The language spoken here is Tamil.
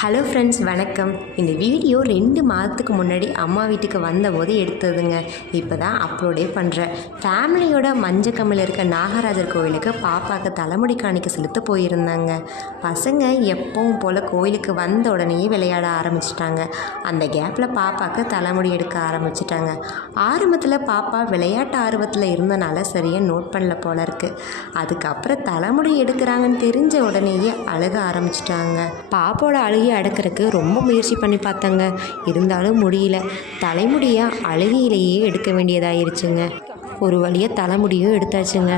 ஹலோ ஃப்ரெண்ட்ஸ், வணக்கம். இந்த வீடியோ 2 மாதத்துக்கு முன்னாடி அம்மா வீட்டுக்கு வந்தபோது எடுத்ததுங்க. இப்போ தான் அப்லோடே பண்ணுறேன். ஃபேமிலியோட மஞ்சக்கம்மில் இருக்க நாகராஜர் கோவிலுக்கு பாப்பாவுக்கு தலைமுடி காணிக்க செலுத்த போயிருந்தாங்க. பசங்க எப்பவும் போல் கோவிலுக்கு வந்த உடனேயே விளையாட ஆரம்பிச்சிட்டாங்க. அந்த கேப்பில் பாப்பாவுக்கு தலைமுடி எடுக்க ஆரம்பிச்சிட்டாங்க. ஆரம்பத்தில் பாப்பா விளையாட்டு ஆர்வத்தில் இருந்தனால சரியாக நோட் பண்ணல போல இருக்குது. அதுக்கப்புறம் தலைமுடி எடுக்கிறாங்கன்னு தெரிஞ்ச உடனேயே அழுக ஆரம்பிச்சிட்டாங்க. பாப்போட அழுகி அடக்கிறதுக்கு ரொம்ப முயற்சி பண்ணி பார்த்தாங்க. இருந்தாலும் முடியல. தலைமுடியை அழுகையிலேயே எடுக்க வேண்டியதாயிருச்சுங்க. ஒரு வழியாக தலைமுடியும் எடுத்தாச்சுங்க.